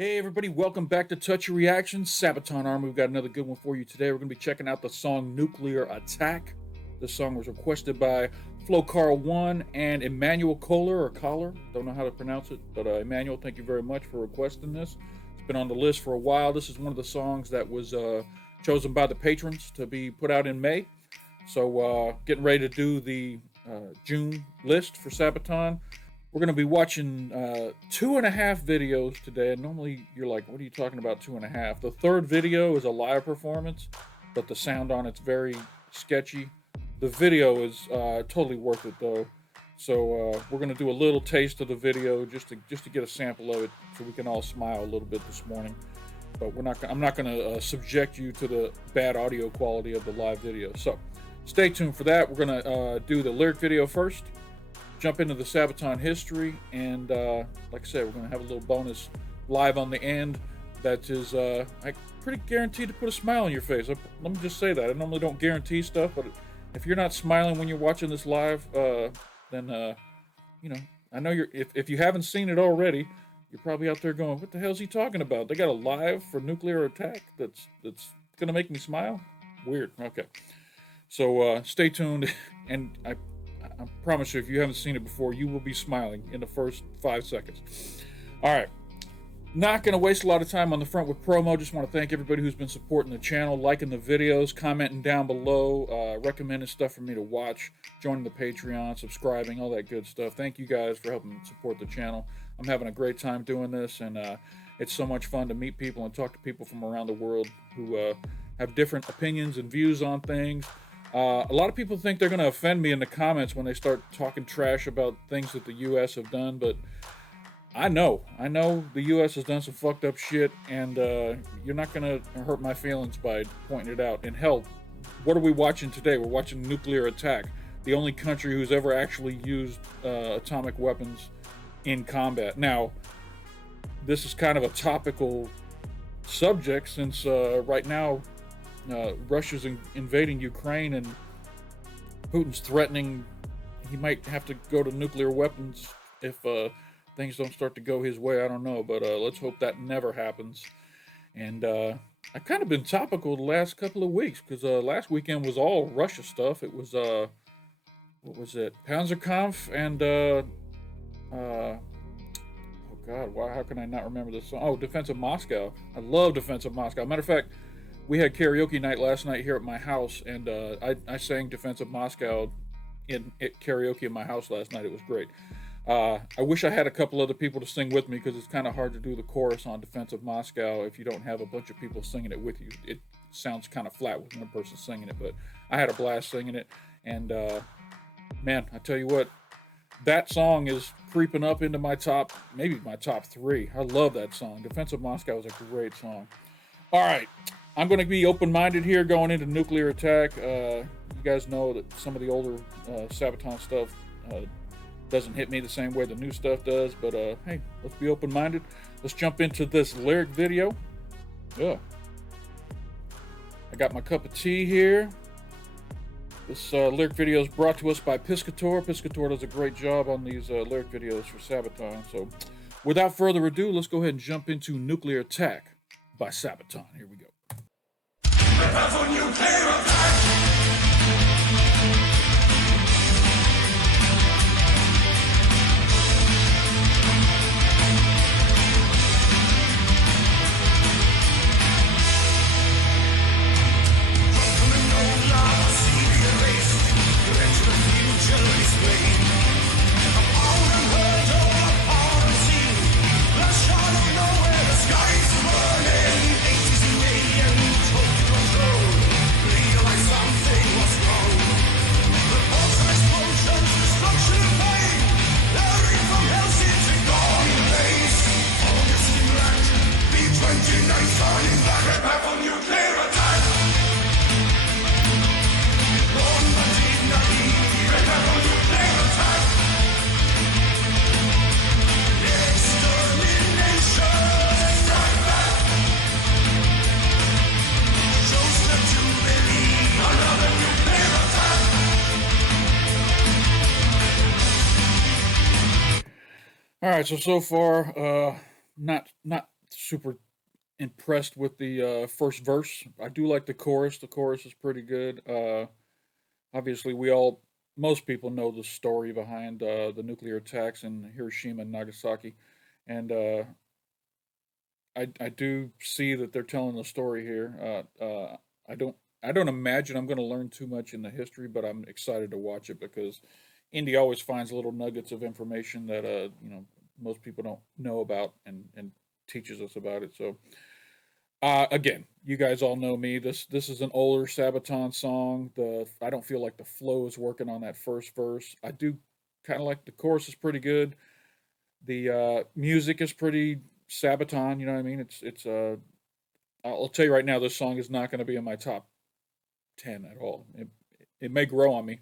Hey everybody, welcome back to Touch Your Reaction. Sabaton Army, we've got another good one for you today. We're going to be checking out the song Nuclear Attack. This song was requested by Flo Carl 1 and Emmanuel Kohler, or Collar. Don't know how to pronounce it, but Emmanuel, thank you very much for requesting this. It's been on the list for a while. This is one of the songs that was chosen by the patrons to be put out in May. So getting ready to do the June list for Sabaton. We're going to be watching 2.5 videos today. And normally you're like, what are you talking about 2.5? The third video is a live performance, but the sound on it's very sketchy. The video is totally worth it though. So we're going to do a little taste of the video just to get a sample of it so we can all smile a little bit this morning. But I'm not going to subject you to the bad audio quality of the live video. So stay tuned for that. We're going to do the lyric video first, jump into the Sabaton history, and like I said, we're going to have a little bonus live on the end that is pretty guaranteed to put a smile on your face. Let me just say that. I normally don't guarantee stuff, but if you're not smiling when you're watching this live, then I know if you haven't seen it already, you're probably out there going, what the hell is he talking about? They got a live for Nuclear Attack that's going to make me smile? Weird. Okay. So stay tuned, and I promise you, if you haven't seen it before, you will be smiling in the first 5 seconds. All right. Not going to waste a lot of time on the front with promo. Just want to thank everybody who's been supporting the channel, liking the videos, commenting down below, recommending stuff for me to watch, joining the Patreon, subscribing, all that good stuff. Thank you guys for helping support the channel. I'm having a great time doing this, and it's so much fun to meet people and talk to people from around the world who have different opinions and views on things. A lot of people think they're going to offend me in the comments when they start talking trash about things that the U.S. have done, but I know the U.S. has done some fucked up shit, and you're not going to hurt my feelings by pointing it out. And hell, what are we watching today? We're watching Nuclear Attack, the only country who's ever actually used atomic weapons in combat. Now, this is kind of a topical subject since right now Russia's invading Ukraine, and Putin's threatening he might have to go to nuclear weapons if things don't start to go his way. I don't know, but let's hope that never happens. And I've kind of been topical the last couple of weeks because last weekend was all Russia stuff. It was what was it? Panzerkampf and oh God, how can I not remember this song? Oh, Defense of Moscow. I love Defense of Moscow. Matter of fact, we had karaoke night last night here at my house, and I sang Defense of Moscow at karaoke in my house last night. It was great. I wish I had a couple other people to sing with me because it's kind of hard to do the chorus on Defense of Moscow if you don't have a bunch of people singing it with you. It sounds kind of flat with one person singing it, but I had a blast singing it, and man, I tell you what, that song is creeping up into maybe my top 3. I love that song. Defense of Moscow is a great song. All right. I'm going to be open-minded here going into Nuclear Attack. You guys know that some of the older Sabaton stuff doesn't hit me the same way the new stuff does, but hey, let's be open-minded. Let's jump into this lyric video. Yeah. I got my cup of tea here. This lyric video is brought to us by Piscator. Piscator does a great job on these lyric videos for Sabaton. So without further ado, let's go ahead and jump into Nuclear Attack by Sabaton. Here we go. Prepare for nuclear attack! All right, so far, not super impressed with the first verse. I do like the chorus. The chorus is pretty good. Obviously, most people know the story behind the nuclear attacks in Hiroshima and Nagasaki, and I do see that they're telling the story here. I don't imagine I'm going to learn too much in the history, but I'm excited to watch it because Indy always finds little nuggets of information that most people don't know about and teaches us about it. So again, you guys all know me. This is an older Sabaton song. The I don't feel like the flow is working on that first verse. I do kind of like the chorus is pretty good. The music is pretty Sabaton. You know what I mean? It's. I'll tell you right now, this song is not going to be in my top 10 at all. It may grow on me.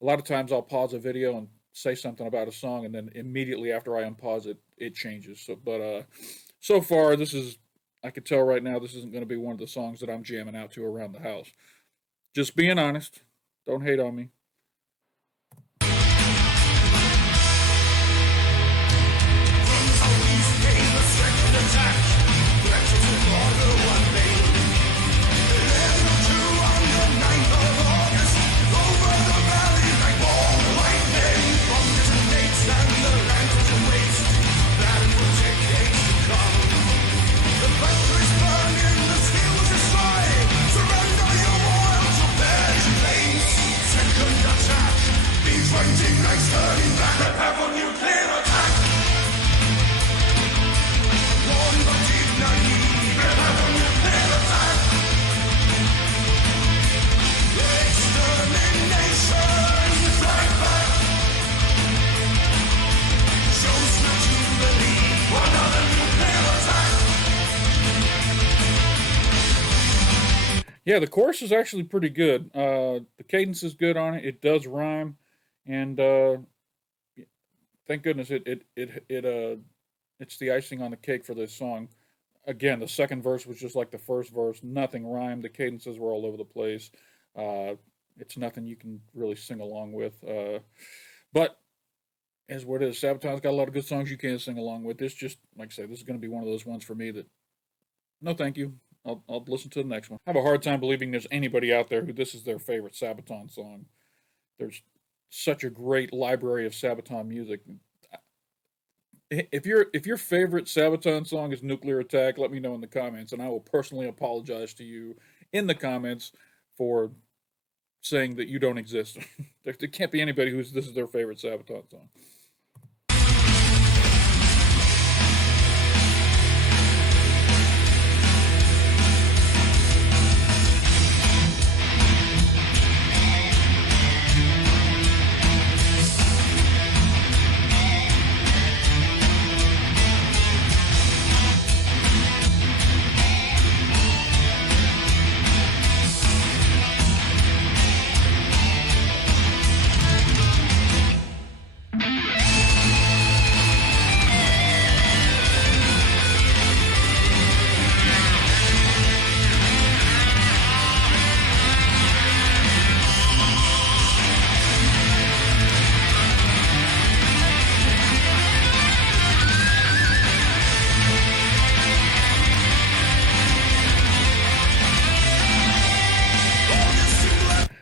A lot of times I'll pause a video and say something about a song, and then immediately after I unpause it, it changes. So far, I could tell right now this isn't going to be one of the songs that I'm jamming out to around the house. Just being honest. Don't hate on me. Yeah, the chorus is actually pretty good. The cadence is good on it. It does rhyme, and thank goodness it's the icing on the cake for this song. Again, the second verse was just like the first verse. Nothing rhymed. The cadences were all over the place. Uh, it's nothing you can really sing along with. But as what it is, Sabaton's got a lot of good songs you can't sing along with. This just, like I say, this is going to be one of those ones for me that, no thank you. I'll listen to the next one. I have a hard time believing there's anybody out there who this is their favorite Sabaton song. There's such a great library of Sabaton music. If your favorite Sabaton song is Nuclear Attack, let me know in the comments, and I will personally apologize to you in the comments for saying that you don't exist. There can't be anybody who's this is their favorite Sabaton song.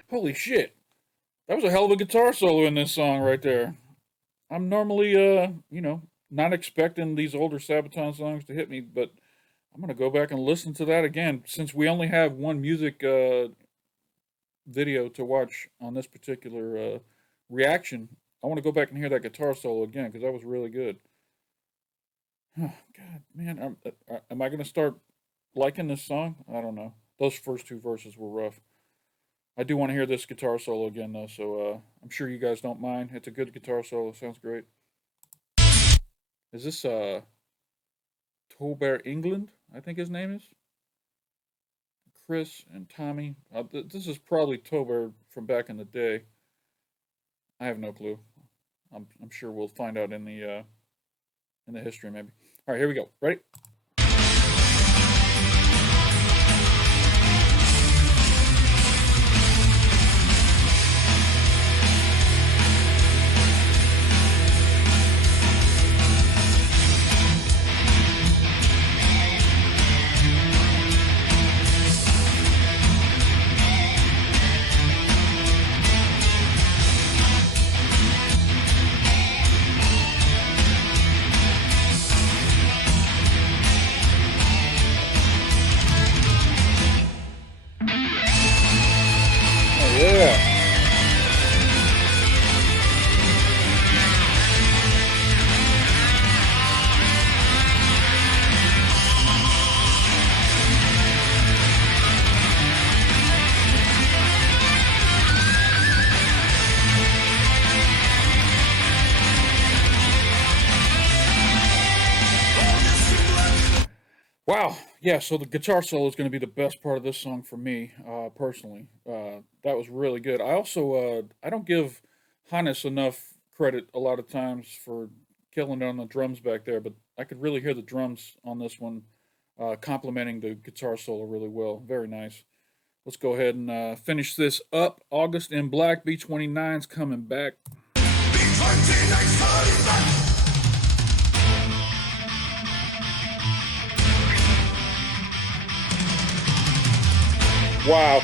Holy shit. That was a hell of a guitar solo in this song right there. I'm normally, not expecting these older Sabaton songs to hit me, but I'm going to go back and listen to that again. Since we only have one music video to watch on this particular reaction, I want to go back and hear that guitar solo again because that was really good. Oh, God, man. Am I going to start liking this song? I don't know. Those first two verses were rough. I do want to hear this guitar solo again, though, so I'm sure you guys don't mind. It's a good guitar solo. Sounds great. Is this Tolbert England? I think his name is Chris and Tommy. This is probably Tolbert from back in the day. I have no clue. I'm sure we'll find out in the history maybe. All right, here we go. Ready? Wow, yeah. So the guitar solo is going to be the best part of this song for me, personally. That was really good. I also I don't give Hannes enough credit a lot of times for killing it on the drums back there, but I could really hear the drums on this one, complementing the guitar solo really well. Very nice. Let's go ahead and finish this up. August in Black, B29's coming back. Wow.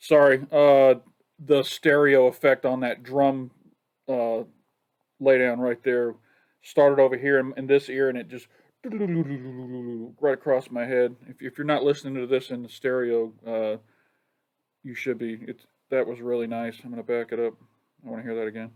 Sorry. The stereo effect on that drum uh, laydown right there started over here in this ear, and it just right across my head. If you're not listening to this in the stereo, you should be. That was really nice. I'm gonna back it up. I want to hear that again.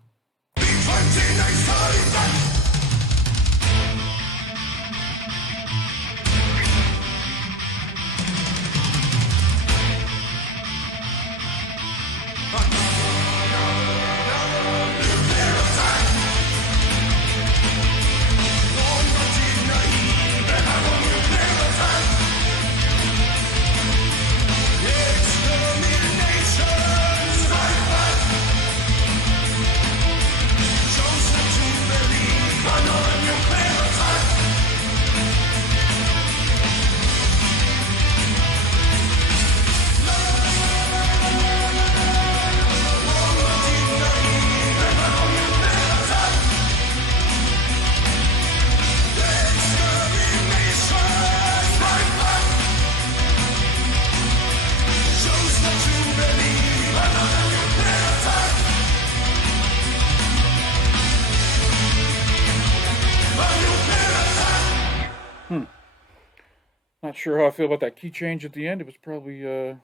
Hmm. Not sure how I feel about that key change at the end. It was probably damn.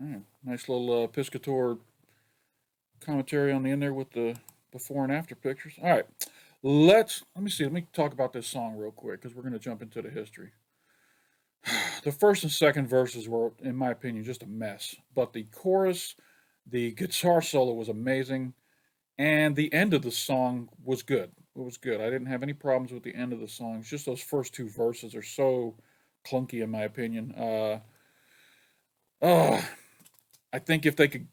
Right. Nice little Piscator commentary on the end there with the before and after pictures. All right, let me see. Let me talk about this song real quick because we're going to jump into the history. The first and second verses were, in my opinion, just a mess. But the chorus, the guitar solo was amazing, and the end of the song was good. It was good. I didn't have any problems with the end of the song. It's just those first two verses are so clunky, in my opinion. Uh, I think if they could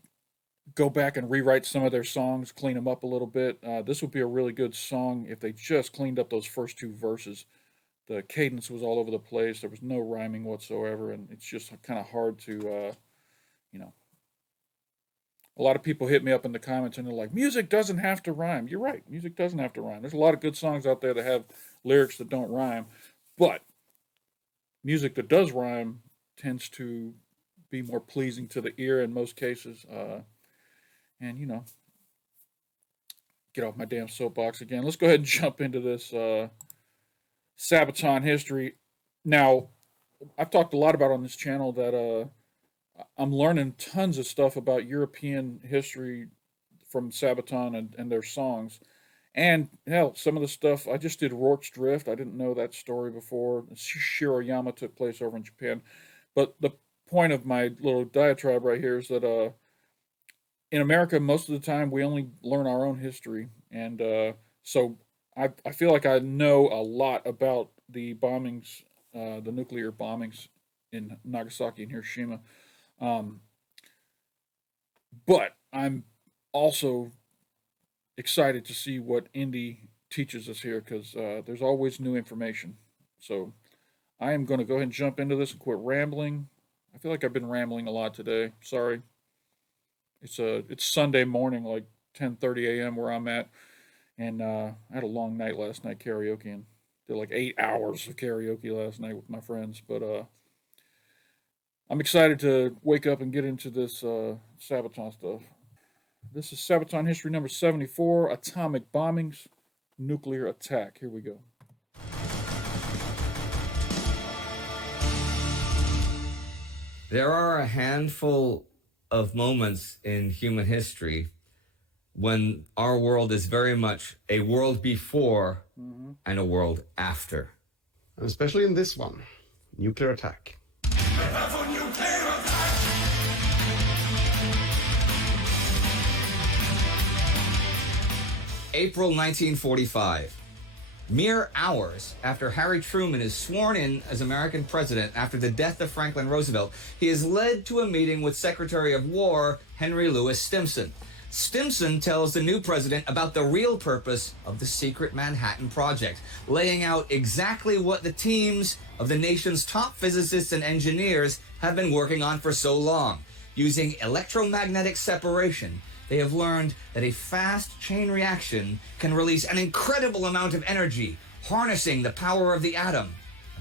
go back and rewrite some of their songs, clean them up a little bit, this would be a really good song if they just cleaned up those first two verses. The cadence was all over the place. There was no rhyming whatsoever, and it's just kind of hard to, you know. A lot of people hit me up in the comments and they're like, "Music doesn't have to rhyme." You're right. Music doesn't have to rhyme. There's a lot of good songs out there that have lyrics that don't rhyme, but music that does rhyme tends to be more pleasing to the ear in most cases. And get off my damn soapbox again. Let's go ahead and jump into this Sabaton history. Now, I've talked a lot about on this channel that I'm learning tons of stuff about European history from Sabaton and their songs. And hell, some of the stuff I just did Rorke's Drift. I didn't know that story before. Shiroyama took place over in Japan. But the point of my little diatribe right here is that in America, most of the time we only learn our own history, and so I feel like I know a lot about the bombings, the nuclear bombings in Nagasaki and Hiroshima. Um, but I'm also excited to see what Indy teaches us here because there's always new information. So I am going to go ahead and jump into this and quit rambling. I feel like I've been rambling a lot today. Sorry. It's Sunday morning, like 10:30 a.m. where I'm at, and I had a long night last night karaoke and did like 8 hours of karaoke last night with my friends. But I'm excited to wake up and get into this Sabaton stuff. This is Sabaton history number 74: atomic bombings, nuclear attack. Here we go. There are a handful of moments in human history when our world is very much a world before and a world after. Especially in this one, nuclear attack. April 1945. Mere hours after Harry Truman is sworn in as American president after the death of Franklin Roosevelt, he is led to a meeting with Secretary of War Henry Louis Stimson. Stimson tells the new president about the real purpose of the secret Manhattan Project, laying out exactly what the teams of the nation's top physicists and engineers have been working on for so long. Using electromagnetic separation, they have learned that a fast chain reaction can release an incredible amount of energy, harnessing the power of the atom.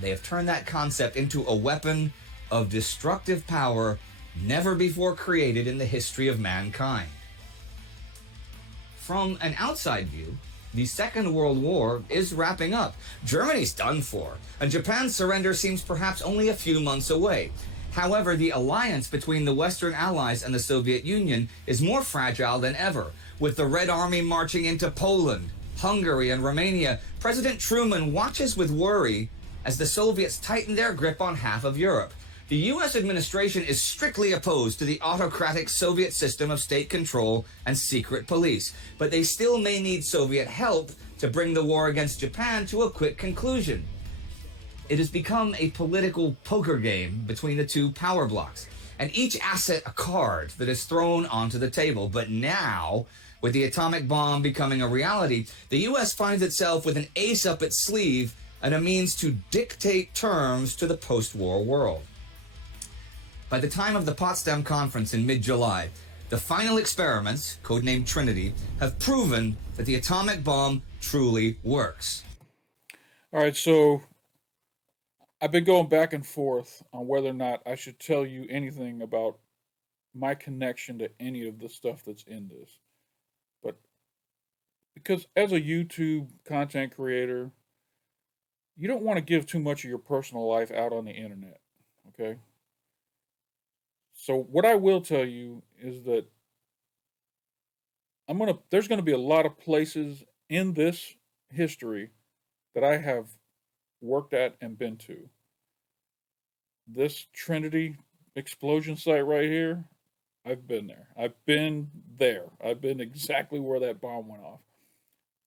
They have turned that concept into a weapon of destructive power never before created in the history of mankind. From an outside view, the Second World War is wrapping up. Germany's done for, and Japan's surrender seems perhaps only a few months away. However, the alliance between the Western Allies and the Soviet Union is more fragile than ever. With the Red Army marching into Poland, Hungary, and Romania, President Truman watches with worry as the Soviets tighten their grip on half of Europe. The U.S. administration is strictly opposed to the autocratic Soviet system of state control and secret police, but they still may need Soviet help to bring the war against Japan to a quick conclusion. It has become a political poker game between the two power blocks, and each asset a card that is thrown onto the table. But now, with the atomic bomb becoming a reality, the U.S. finds itself with an ace up its sleeve and a means to dictate terms to the post-war world. By the time of the Potsdam Conference in mid-July, the final experiments, codenamed Trinity, have proven that the atomic bomb truly works. All right, so I've been going back and forth on whether or not I should tell you anything about my connection to any of the stuff that's in this. But because as a YouTube content creator, you don't want to give too much of your personal life out on the internet, okay? So what I will tell you is that there's going to be a lot of places in this history that I have worked at and been to. This Trinity explosion site right here, I've been there. I've been there. I've been exactly where that bomb went off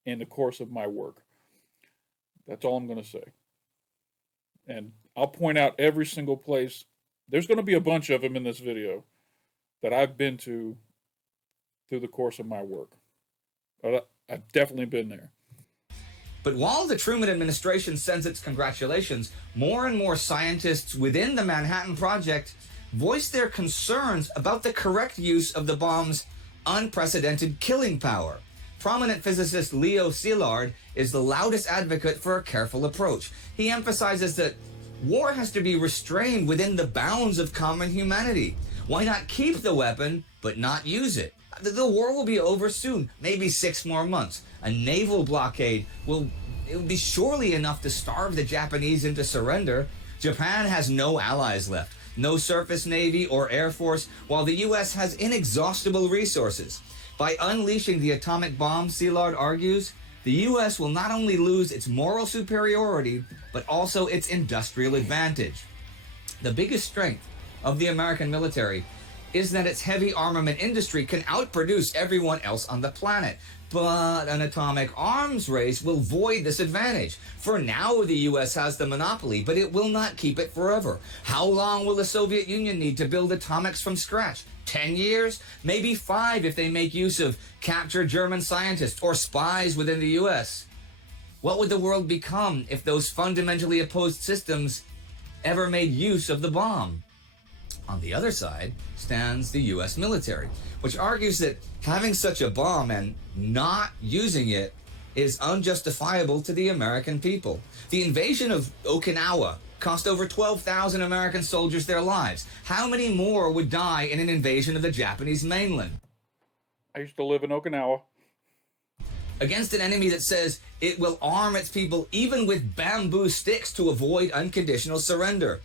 in the course of my work. That's all I'm going to say. And I'll point out every single place. There's going to be a bunch of them in this video that I've been to through the course of my work. But I've definitely been there. But while the Truman administration sends its congratulations, more and more scientists within the Manhattan Project voice their concerns about the correct use of the bomb's unprecedented killing power. Prominent physicist Leo Szilard is the loudest advocate for a careful approach. He emphasizes that war has to be restrained within the bounds of common humanity. Why not keep the weapon, but not use it? The war will be over soon, maybe 6 more months. A naval blockade will be surely enough to starve the Japanese into surrender. Japan has no allies left, no surface navy or air force, while the U.S. has inexhaustible resources. By unleashing the atomic bomb, Szilard argues, the U.S. will not only lose its moral superiority, but also its industrial advantage. The biggest strength of the American military is that its heavy armament industry can outproduce everyone else on the planet. But an atomic arms race will void this advantage. For now, the U.S. has the monopoly, but it will not keep it forever. How long will the Soviet Union need to build atomics from scratch? 10 years? Maybe 5 if they make use of captured German scientists or spies within the U.S. What would the world become if those fundamentally opposed systems ever made use of the bomb? On the other side stands the U.S. military, which argues that having such a bomb and not using it is unjustifiable to the American people. The invasion of Okinawa cost over 12,000 American soldiers their lives. How many more would die in an invasion of the Japanese mainland? I used to live in Okinawa. Against an enemy that says it will arm its people even with bamboo sticks to avoid unconditional surrender.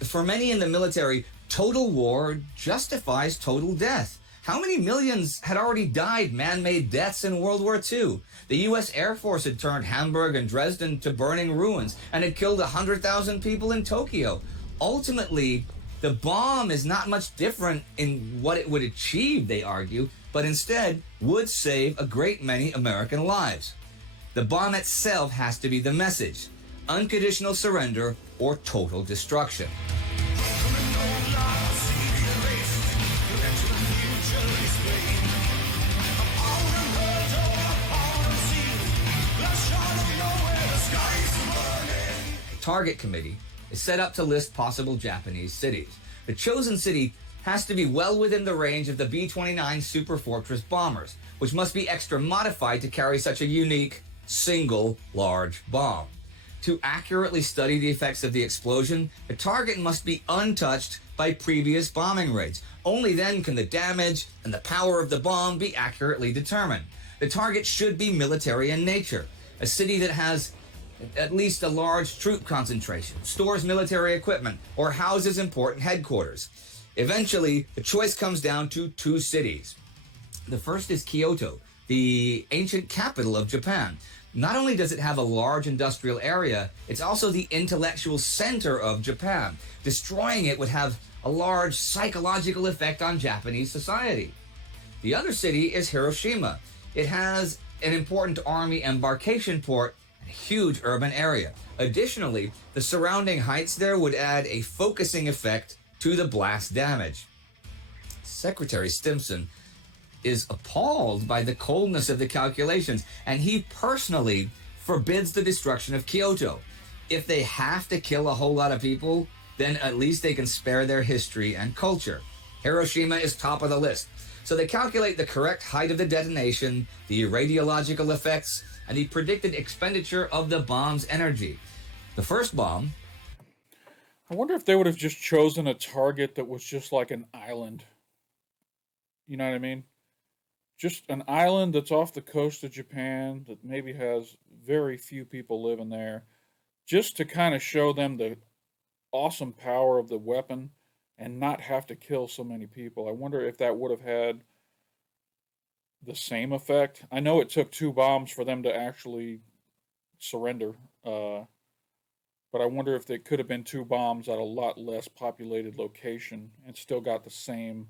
For many in the military, total war justifies total death. How many millions had already died man-made deaths in World War II? The U.S. Air Force had turned Hamburg and Dresden to burning ruins and had killed 100,000 people in Tokyo. Ultimately, the bomb is not much different in what it would achieve, they argue, but instead would save a great many American lives. The bomb itself has to be the message: unconditional surrender or total destruction. A target committee is set up to list possible Japanese cities. The chosen city has to be well within the range of the B-29 Super Fortress bombers, which must be extra modified to carry such a unique, single, large bomb. To accurately study the effects of the explosion, the target must be untouched by previous bombing raids. Only then can the damage and the power of the bomb be accurately determined. The target should be military in nature. A city that has at least a large troop concentration, stores military equipment, or houses important headquarters. Eventually, the choice comes down to two cities. The first is Kyoto, the ancient capital of Japan. Not only does it have a large industrial area, it's also the intellectual center of Japan. Destroying it would have a large psychological effect on Japanese society. The other city is Hiroshima. It has an important army embarkation port and a huge urban area. Additionally, the surrounding heights there would add a focusing effect to the blast damage. Secretary Stimson is appalled by the coldness of the calculations, and he personally forbids the destruction of Kyoto. If they have to kill a whole lot of people, then at least they can spare their history and culture. Hiroshima is top of the list. So they calculate the correct height of the detonation, the radiological effects, and the predicted expenditure of the bomb's energy. The first bomb... I wonder if they would have just chosen a target that was just like an island. You know what I mean? Just an island that's off the coast of Japan that maybe has very few people living there, just to kind of show them the awesome power of the weapon and not have to kill so many people. I wonder if that would have had the same effect. I know it took 2 bombs for them to actually surrender, but I wonder if there could have been 2 bombs at a lot less populated location and still got the same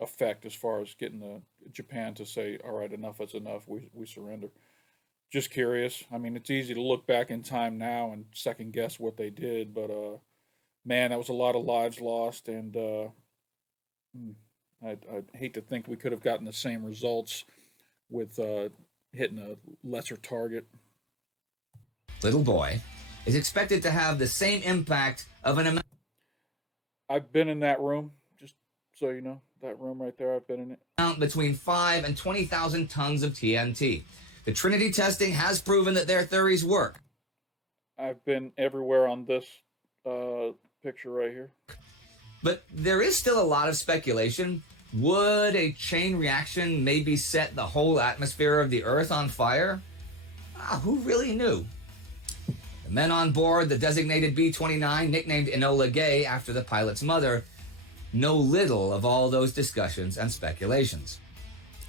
effect as far as getting the Japan to say, all right, enough is enough, we surrender. Just curious. I mean, it's easy to look back in time now and second guess what they did, but man, that was a lot of lives lost, and I'd hate to think we could have gotten the same results with hitting a lesser target. Little boy is expected to have the same impact of an I've been in that room, just so you know. That room right there, I've been in it. amount between 5 and 20,000 tons of TNT. The Trinity testing has proven that their theories work. I've been everywhere on this picture right here. But there is still a lot of speculation. Would a chain reaction maybe set the whole atmosphere of the Earth on fire? Who really knew? The men on board the designated B-29, nicknamed Enola Gay after the pilot's mother, know little of all those discussions and speculations.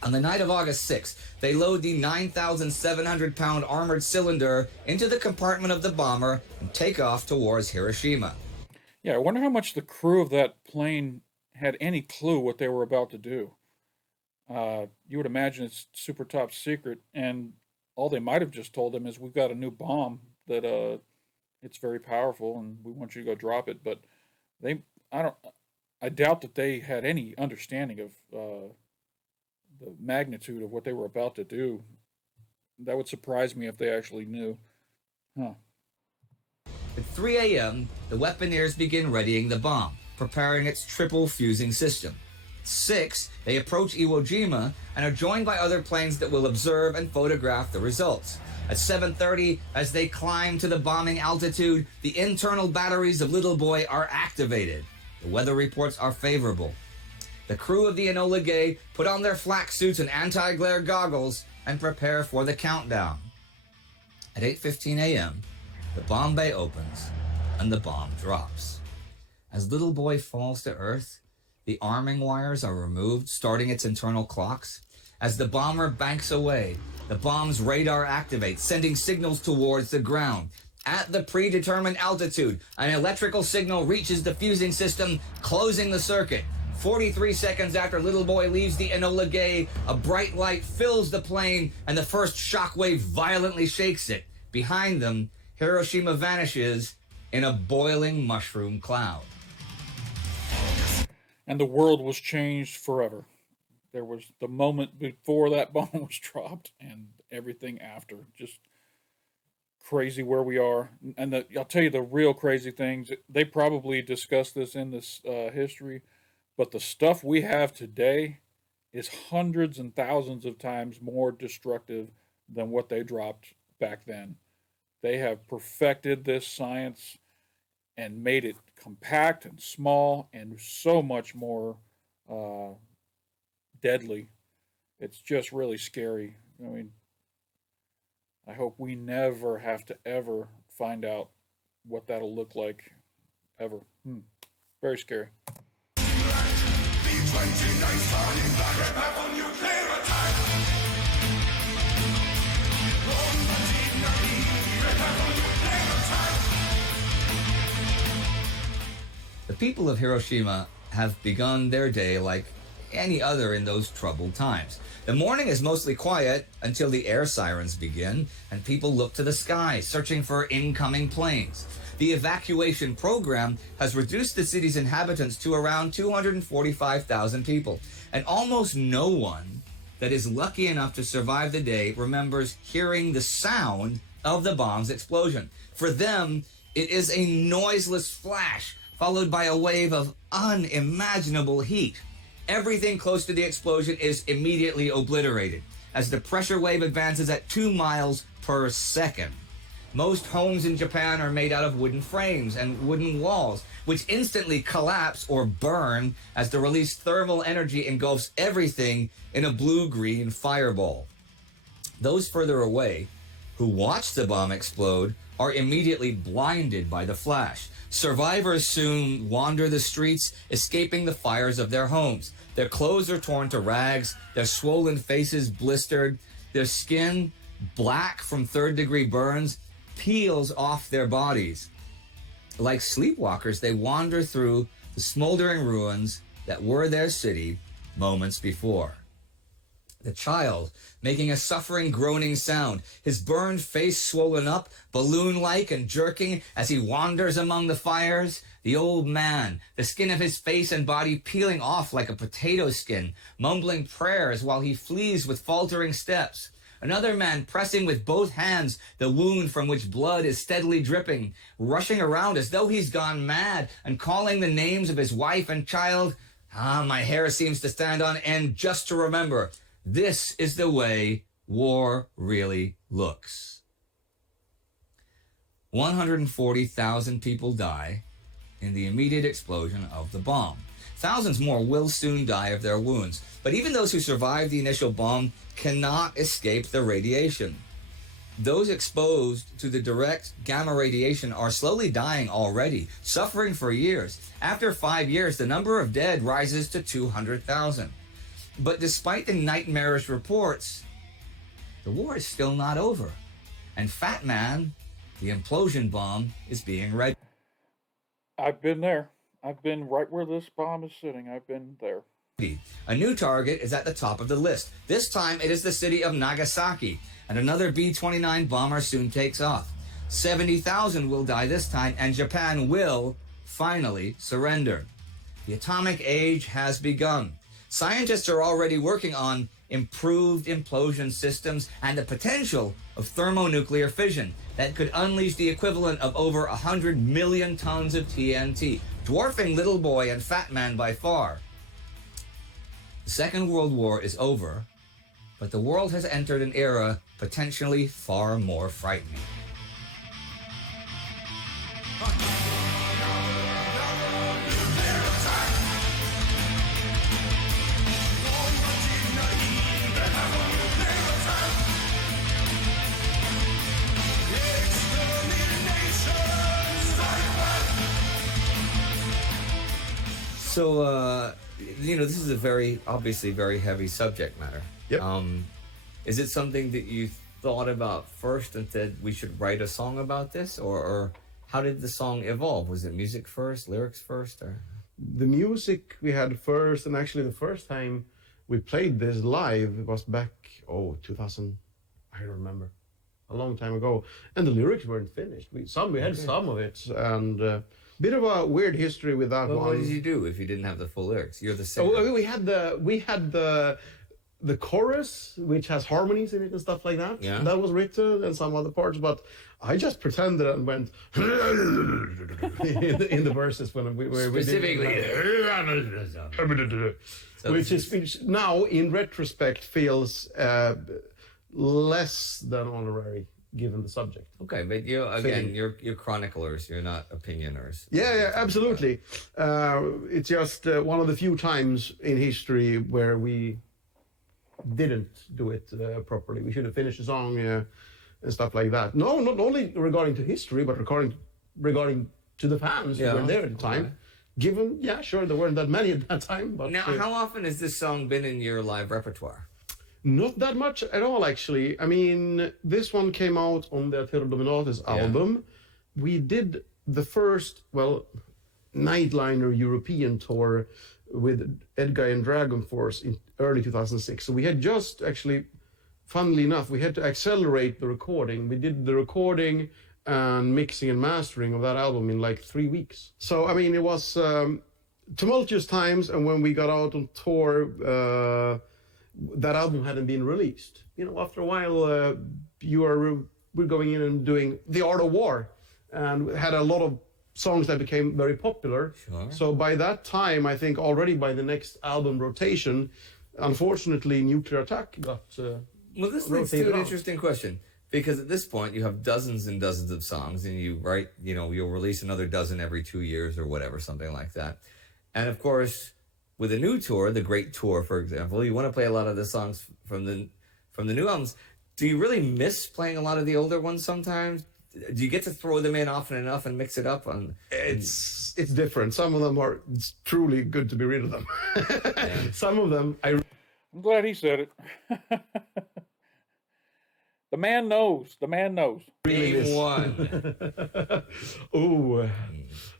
On the night of August 6th, they load the 9,700-pound armored cylinder into the compartment of the bomber and take off towards Hiroshima. Yeah, I wonder how much the crew of that plane had any clue what they were about to do. You would imagine it's super top secret, and all they might have just told them is, we've got a new bomb that it's very powerful, and we want you to go drop it. But I doubt that they had any understanding of the magnitude of what they were about to do. That would surprise me if they actually knew. At 3 a.m., the weaponeers begin readying the bomb, preparing its triple fusing system. At 6, they approach Iwo Jima and are joined by other planes that will observe and photograph the results. At 7:30, as they climb to the bombing altitude, the internal batteries of Little Boy are activated. The weather reports are favorable. The crew of the Enola Gay put on their flak suits and anti-glare goggles and prepare for the countdown. At 8:15 a.m., the bomb bay opens and the bomb drops. As Little Boy falls to Earth, the arming wires are removed, starting its internal clocks. As the bomber banks away, the bomb's radar activates, sending signals towards the ground. At the predetermined altitude, an electrical signal reaches the fusing system, closing the circuit. 43 seconds after Little Boy leaves the Enola Gay, a bright light fills the plane and the first shockwave violently shakes it. Behind them, Hiroshima vanishes in a boiling mushroom cloud. And the world was changed forever. There was the moment before that bomb was dropped and everything after. Just crazy where we are. And I'll tell you the real crazy things. They probably discussed this in this history, but the stuff we have today is hundreds and thousands of times more destructive than what they dropped back then. They have perfected this science and made it compact and small and so much more deadly. It's just really scary. I mean, I hope we never have to ever find out what that'll look like, ever. Very scary. The people of Hiroshima have begun their day like any other in those troubled times. The morning is mostly quiet until the air sirens begin and people look to the sky, searching for incoming planes. The evacuation program has reduced the city's inhabitants to around 245,000 people, and almost no one that is lucky enough to survive the day remembers hearing the sound of the bomb's explosion. For them, it is a noiseless flash, followed by a wave of unimaginable heat. Everything close to the explosion is immediately obliterated as the pressure wave advances at 2 miles per second. Most homes in Japan are made out of wooden frames and wooden walls, which instantly collapse or burn as the released thermal energy engulfs everything in a blue-green fireball. Those further away who watch the bomb explode are immediately blinded by the flash. Survivors soon wander the streets, escaping the fires of their homes. Their clothes are torn to rags, their swollen faces blistered, their skin, black from third-degree burns, peels off their bodies. Like sleepwalkers, they wander through the smoldering ruins that were their city moments before. The child, making a suffering, groaning sound, his burned face swollen up, balloon-like and jerking as he wanders among the fires. The old man, the skin of his face and body peeling off like a potato skin, mumbling prayers while he flees with faltering steps. Another man pressing with both hands the wound from which blood is steadily dripping, rushing around as though he's gone mad and calling the names of his wife and child. My hair seems to stand on end just to remember. This is the way war really looks. 140,000 people die in the immediate explosion of the bomb. Thousands more will soon die of their wounds, but even those who survive the initial bomb cannot escape the radiation. Those exposed to the direct gamma radiation are slowly dying already, suffering for years. After 5 years, the number of dead rises to 200,000. But despite the nightmarish reports, the war is still not over. And Fat Man, the implosion bomb, is being ready. I've been there. I've been right where this bomb is sitting. I've been there. A new target is at the top of the list. This time it is the city of Nagasaki, and another B-29 bomber soon takes off. 70,000 will die this time, and Japan will finally surrender. The atomic age has begun. Scientists are already working on improved implosion systems and the potential of thermonuclear fission that could unleash the equivalent of over 100 million tons of TNT, dwarfing Little Boy and Fat Man by far. The Second World War is over, but the world has entered an era potentially far more frightening. So, this is a obviously very heavy subject matter. Yep. Is it something that you thought about first and said we should write a song about this? Or how did the song evolve? Was it music first, lyrics first? Or? the music we had first, and actually the first time we played this live was back 2000. I don't remember, a long time ago, and the lyrics weren't finished. We had some of it, and bit of a weird history with that Well, one. what did you do if you didn't have the full lyrics? You're the singer. So we had the chorus, which has harmonies in it and stuff like that. Yeah. That was written, and some other parts, but I just pretended and went in the verses when we Specifically. which now in retrospect feels less than honorary given the subject. Okay, but you're chroniclers. You're not opinioners. Yeah, absolutely. It's just one of the few times in history where we didn't do it properly. We should have finished the song and stuff like that. No, not only regarding to history, but regarding to the fans who were there at the time. Okay. Given, sure, there weren't that many at that time. But Now, how often has this song been in your live repertoire? not that much at all, actually. I mean, this one came out on the Terror Dominatus album. We did the first, Nightliner European tour with Edguy and Dragon Force in early 2006. So we had just actually, funnily enough, we had to accelerate the recording. We did the recording and mixing and mastering of that album in like 3 weeks. So, I mean, it was tumultuous times, and when we got out on tour, that album hadn't been released. You know, after a while, we're going in and doing The Art of War, and had a lot of songs that became very popular. Sure. So by that time, I think already by the next album rotation, unfortunately, Nuclear Attack got Well, this leads to an interesting question. Because at this point, you have dozens and dozens of songs, and you'll release another dozen every 2 years or whatever, something like that. And of course, with a new tour, the Great Tour, for example, you want to play a lot of the songs from the new albums. Do you really miss playing a lot of the older ones sometimes? Do you get to throw them in often enough and mix it up? It's different. Some of them are truly good to be rid of them. Some of them, I'm glad he said it. The man knows. The man knows. Name one. Oh,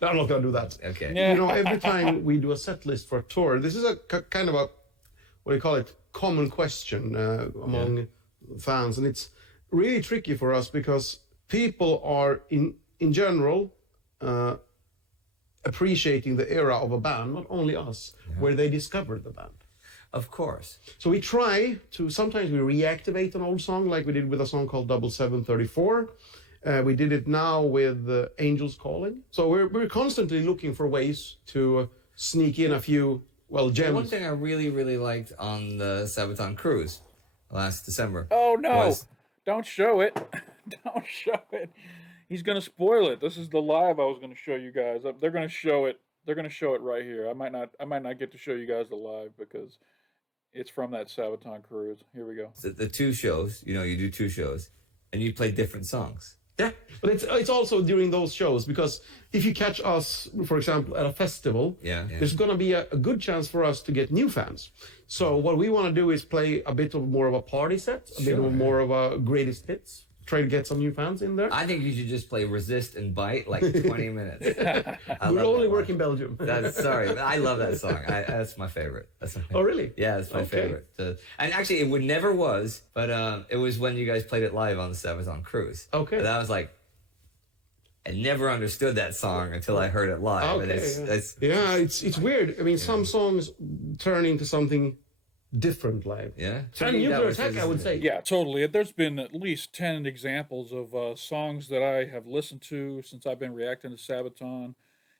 I'm not going to do that. Okay. Yeah. You know, every time we do a set list for a tour, this is a kind of a, what do you call it, common question among fans. And it's really tricky for us because people are, in general, appreciating the era of a band, not only us, where they discovered the band. Of course. So we try to, sometimes we reactivate an old song, like we did with a song called 7734. We did it now with Angels Calling. So we're constantly looking for ways to sneak in a few, gems. One thing I really, really liked on the Sabaton cruise last December. Oh, no. was- Don't show it. Don't show it. He's going to spoil it. This is the live I was going to show you guys. They're going to show it. They're going to show it right here. I might not get to show you guys the live because it's from that Sabaton cruise. Here we go. The two shows, you do two shows, and you play different songs. Yeah, but it's also during those shows, because if you catch us, for example, at a festival, there's going to be a good chance for us to get new fans. So what we want to do is play a bit more of a party set, a bit more of a greatest hits. Try to get some new fans in there. I think you should just play Resist and Bite like 20 minutes. We only work in Belgium. Sorry, I love that song. That's my favorite. Oh, really? Yeah, it's my favorite. And actually, it never was, but it was when you guys played it live on the Sabaton cruise. Okay. And I was like, I never understood that song until I heard it live. Okay, And it's weird. I mean, some songs turn into something different live. Yeah. And Nuclear Attack, I would say. Yeah, totally. There's been at least 10 examples of songs that I have listened to since I've been reacting to Sabaton,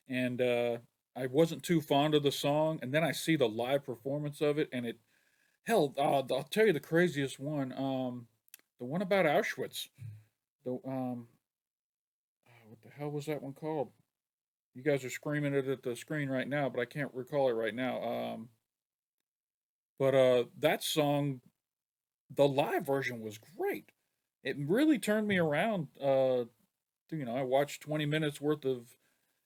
and I wasn't too fond of the song, and then I see the live performance of it, and I'll tell you the craziest one, the one about Auschwitz. What the hell was that one called? You guys are screaming it at the screen right now, but I can't recall it right now. But that song, the live version was great. It really turned me around. I watched 20 minutes worth of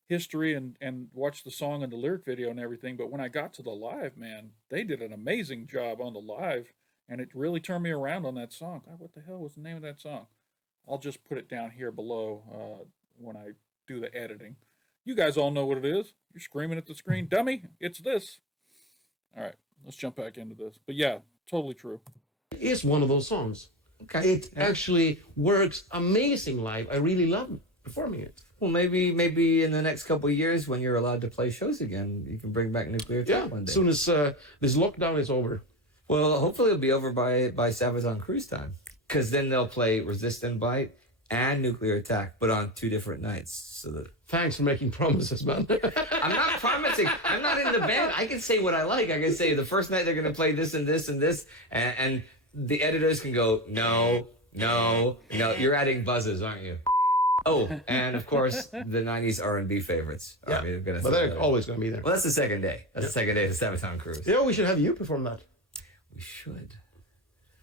history and watched the song and the lyric video and everything. But when I got to the live, man, they did an amazing job on the live. And it really turned me around on that song. God, what the hell was the name of that song? I'll just put it down here below when I do the editing. You guys all know what it is. You're screaming at the screen, dummy. It's this. All right, let's jump back into this. But yeah, totally true. It is one of those songs. Okay. It actually works amazing live. I really love performing it. Well, maybe in the next couple of years, when you're allowed to play shows again, you can bring back Nuclear Attack one day. As soon as this lockdown is over. Well, hopefully it'll be over by Sabaton Cruise time, because then they'll play Resist and Bite and Nuclear Attack, but on 2 different nights. So that Thanks for making promises, man. I'm not promising. I'm not in the band. I can say what I like. I can say the first night they're going to play this and this and this, and the editors can go, no. You're adding buzzes, aren't you? Oh, and of course the '90s R&B favorites. Yeah, but they're always going to be there. Well, that's the second day. That's the second day of the Sabaton Cruise. Yeah, we should have you perform that. We should.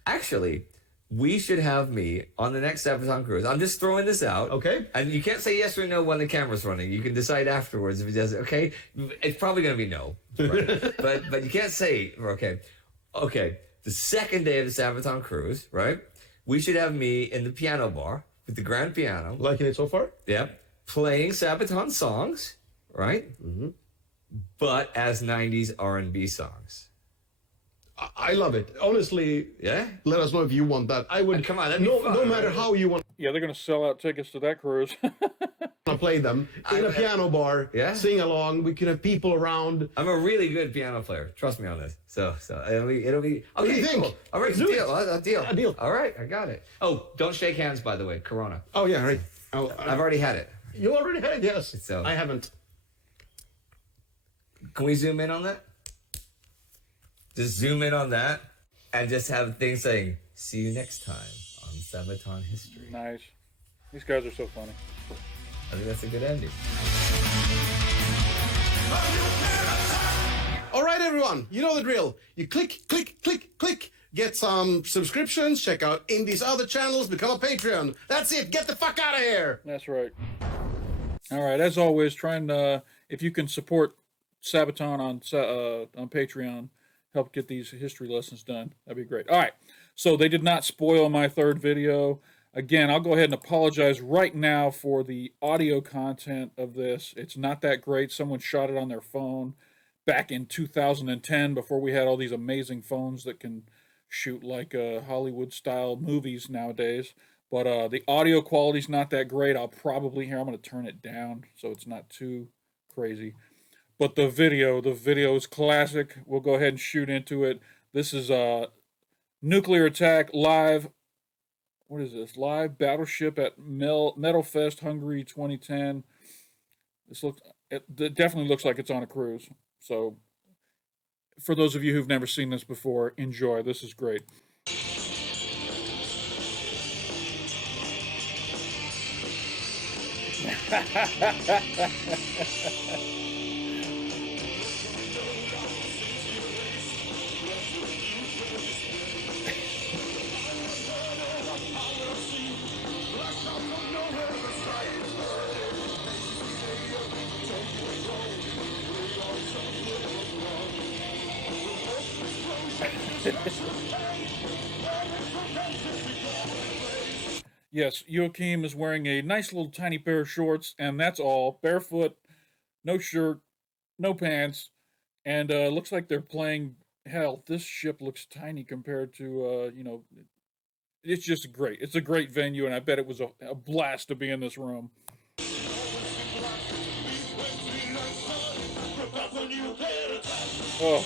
Actually, we should have me on the next Sabaton Cruise. I'm just throwing this out. Okay. And you can't say yes or no when the camera's running. You can decide afterwards if it does. Okay. It's probably going to be no. Right? but you can't say, okay. Okay. The second day of the Sabaton Cruise, right? We should have me in the piano bar with the grand piano. Liking it so far? Yeah. Playing Sabaton songs, right? Mm-hmm. But as 90s R&B songs. I love it. Honestly, Yeah? let us know if you want that. I would. Come on, that'd be no, fun, no matter right? how you want Yeah, they're going to sell out tickets to that cruise. to play them in a piano bar, Yeah. sing along. We could have people around. I'm a really good piano player. Trust me on this. So it'll be okay. do you think? Cool. All right, Do deal. it. A deal. A deal. All right, I got it. Oh, don't shake hands, by the way. Corona. Oh yeah, right. I've already had it. You already had it, yes. So- I haven't. Can we zoom in on that? Just zoom in on that, and just have things saying, "See you next time on Sabaton History." Nice. These guys are so funny. I think that's a good ending. All right, everyone. You know the drill. You click, click, click, click. Get some subscriptions. Check out Indy's other channels. Become a Patreon. That's it. Get the fuck out of here. That's right. All right. As always, try and if you can support Sabaton on Patreon, help get these history lessons done. That'd be great. All right. So they did not spoil my third video. Again, I'll go ahead and apologize right now for the audio content of this. It's not that great. Someone shot it on their phone back in 2010 before we had all these amazing phones that can shoot like Hollywood-style movies nowadays. But the audio quality's not that great. I'll probably here, I'm going to turn it down so it's not too crazy. But the video is classic. We'll go ahead and shoot into it. This is Nuclear Attack live. What is this? Live Battleship at Metal Fest Hungary 2010. It definitely looks like it's on a cruise. So for those of you who've never seen this before, enjoy. This is great. Yes, Joachim is wearing a nice little tiny pair of shorts, and that's all. Barefoot, no shirt, no pants, and looks like they're playing. Hell, this ship looks tiny compared to, it's just great. It's a great venue, and I bet it was a blast to be in this room. Oh.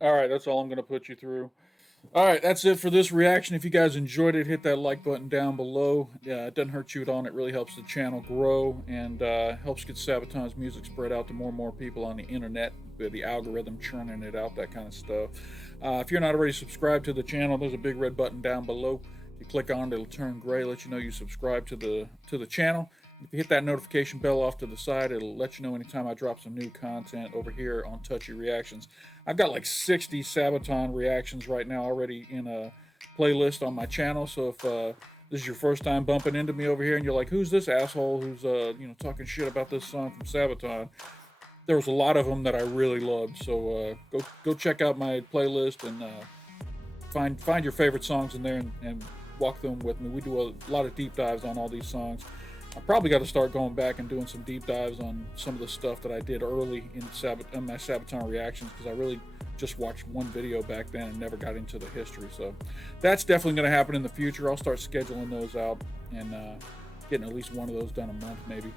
All right, that's all I'm going to put you through. All right, that's it for this reaction. If you guys enjoyed it, hit that like button down below. Yeah, it doesn't hurt you at all, and it really helps the channel grow and helps get Sabaton's music spread out to more and more people on the internet, with the algorithm churning it out, that kind of stuff. If you're not already subscribed to the channel, there's a big red button down below. If you click on it, it'll turn gray, let you know you subscribe to the channel. If you hit that notification bell off to the side, it'll let you know anytime I drop some new content over here on Touchy Reactions. I've got like 60 Sabaton reactions right now already in a playlist on my channel. So if this is your first time bumping into me over here and you're like, who's this asshole who's talking shit about this song from Sabaton? There was a lot of them that I really loved. So go check out my playlist and find your favorite songs in there and walk them with me. We do a lot of deep dives on all these songs. I probably got to start going back and doing some deep dives on some of the stuff that I did early in my Sabaton reactions, because I really just watched one video back then and never got into the history. So that's definitely going to happen in the future. I'll start scheduling those out and getting at least one of those done a month, maybe.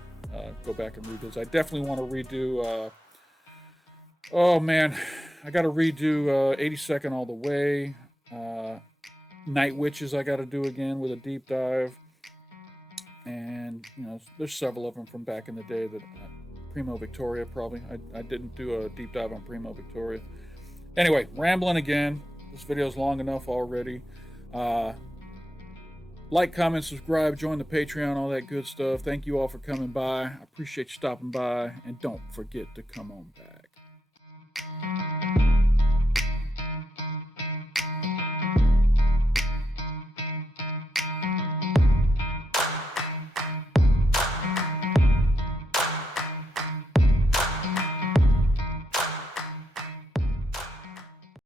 Go back and read those. I definitely want to redo. Oh man, I got to redo 82nd All the Way. Night Witches I got to do again with a deep dive. And there's several of them from back in the day that Primo Victoria probably. I didn't do a deep dive on Primo Victoria. Anyway, rambling again. This video's long enough already. Like, comment, subscribe, join the Patreon, all that good stuff. Thank you all for coming by. I appreciate you stopping by, and don't forget to come on back.